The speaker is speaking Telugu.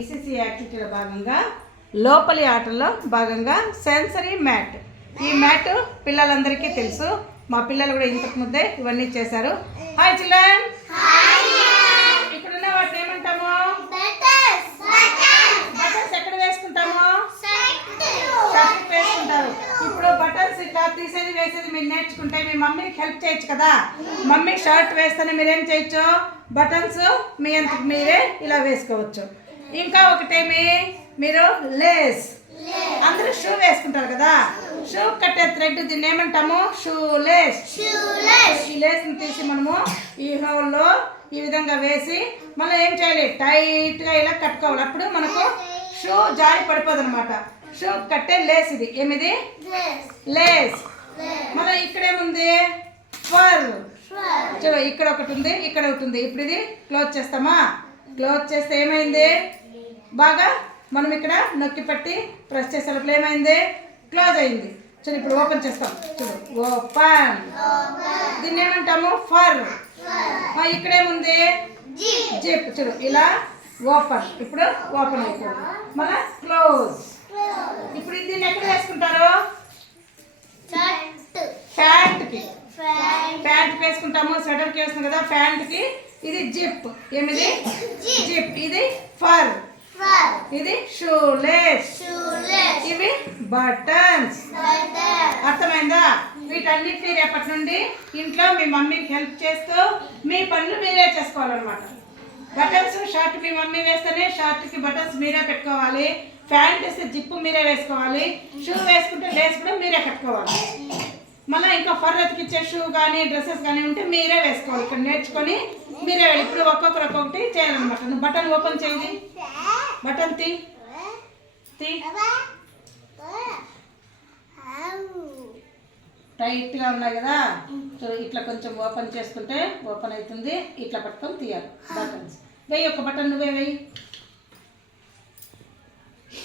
ఈసీసీ యాక్టివిటీలో భాగంగా లోపలి ఆటల్లో భాగంగా సెన్సరీ మ్యాట్. ఈ మ్యాట్ పిల్లలందరికీ తెలుసు. మా పిల్లలు కూడా ఇంతకు ముందే ఇవన్నీ చేశారు. హాయ్ చిల్డ్రన్, ఇక్కడున్న వాటిని ఏమంటాము? బటన్స్ ఎక్కడ వేసుకుంటాము? షర్ట్ వేసుకుంటారు. ఇప్పుడు బటన్స్ ఇట్లా తీసేది వేసేది మీరు నేర్చుకుంటే మీ మమ్మీకి హెల్ప్ చేయొచ్చు కదా. మమ్మీ షర్ట్ వేస్తేనే మీరేం చేయొచ్చు, బటన్స్ మీ అంతకు మీరే ఇలా వేసుకోవచ్చు. ఇంకా ఒకటేమి, మీరు లేస్, అందరూ షూ వేసుకుంటారు కదా, షూ కట్టే థ్రెడ్ దీన్ని ఏమంటాము? Shoe lace. ఈ లేస్ని తీసి మనము ఈ హోల్లో ఈ విధంగా వేసి మళ్ళీ ఏం చేయాలి, టైట్గా ఇలా కట్టుకోవాలి. అప్పుడు మనకు షూ జారి పడిపోదు అనమాట. షూ కట్టే లేస్ ఇది. ఏమిది? లేస్. మళ్ళీ ఇక్కడేముంది? ఫర్. చూడు, ఇక్కడ ఒకటి ఉంది, ఇక్కడ ఒకటి ఉంది. ఇప్పుడు ఇది క్లోజ్ చేస్తామా? క్లోజ్ చేస్తే ఏమైంది? బాగా మనం ఇక్కడ నొక్కి పెట్టి ప్రెస్ చేసేటప్పుడు ఏమైంది? క్లోజ్ అయింది. చూడు, ఇప్పుడు ఓపెన్ చేస్తాం. చూడు, ఓపెన్. దీన్ని ఏమంటాము? ఫర్. ఇక్కడేముంది? జిప్. చూడు, ఇలా ఓపెన్. ఇప్పుడు ఓపెన్ అయిపోయింది. మళ్ళీ క్లోజ్. ఇప్పుడు దీన్ని ఎక్కడ వేసుకుంటారు? ప్యాంట్కి. ప్యాంట్కి వేసుకుంటాము, స్వెటర్కి వేసుకుంటాం కదా. ప్యాంట్కి ఇది జిప్. ఏమిది? జిప్. ఇది ఫర్. ఇది షూ లేస్. ఇవి బటన్స్. అర్థమైందా? వీటన్నిటిని రేపటి నుండి ఇంట్లో మీ మమ్మీకి హెల్ప్ చేస్తూ మీ పనులు మీరే చేసుకోవాలన్నమాట. బటన్స్ షర్ట్ మీ మమ్మీ వేస్తేనే షర్ట్కి బటన్స్ మీరే పెట్టుకోవాలి. ప్యాంట్ వేస్తే జిప్పు మీరే వేసుకోవాలి. షూ వేసుకుంటే లేస్ కూడా మీరే కట్టుకోవాలి. మళ్ళీ ఇంకా ఫర్ అతికిచ్చే షూ కానీ డ్రెస్సెస్ కానీ ఉంటే మీరే వేసుకోవాలి. ఇక్కడ నేర్చుకొని మీరే వెళ్ళి ఇప్పుడు ఒక్కొక్కరు ఒక్కొక్కటి చేయాలన్నమాట. నువ్వు బటన్ ఓపెన్ చేయి. బటన్ తీ. టైట్గా ఉన్నాయి కదా, సో ఇట్లా కొంచెం ఓపెన్ చేసుకుంటే ఓపెన్ అవుతుంది. ఇట్లా పట్టుకొని తీయాలి బటన్స్. వెయ్యి, ఒక బటన్ నువ్వే వెయ్యి.